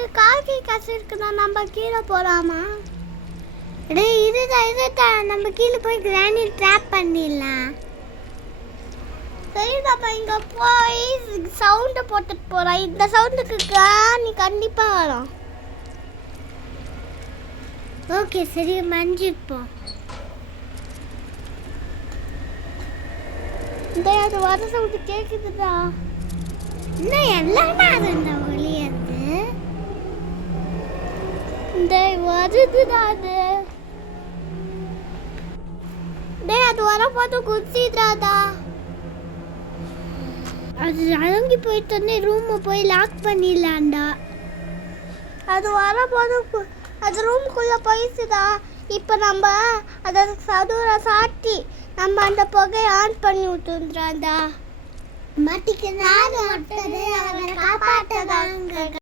நமக்கு காக்கி காசு இருக்குன்னா நம்ம கீழே போகலாமா? டேய் இதுதான் நம்ம கீழே போய் கிராணி ட்ராப் பண்ணிடலாம். சரி நம்ம இங்கே போய் சவுண்டு போட்டுட்டு போகிறோம். இந்த சவுண்டுக்கு கிராணி கண்டிப்பாக வரும். ஓகே சரி மஞ்சிப்போம். டேய் அது வர சவுண்டு கேட்குதுடா. இன்னும் எல்லாமே அது இந்த ஒளியது. டேய் வருதுடா அது. டேய் அது வரப்போது குதிச்சிடாதா. அது அடங்கி போயிட்டோன்னே ரூமை போய் லாக் பண்ணிடலாம்டா. அது வரப்போது அது ரூமுக்குள்ளே போயிடுச்சுடா. இப்போ நம்ம அதை சதுர சாட்டி நம்ம அந்த புகையை ஆன் பண்ணி விட்டுருந்தாண்டா. மாட்டிக்கு நாடு அவரை காப்பாற்றதாங்க.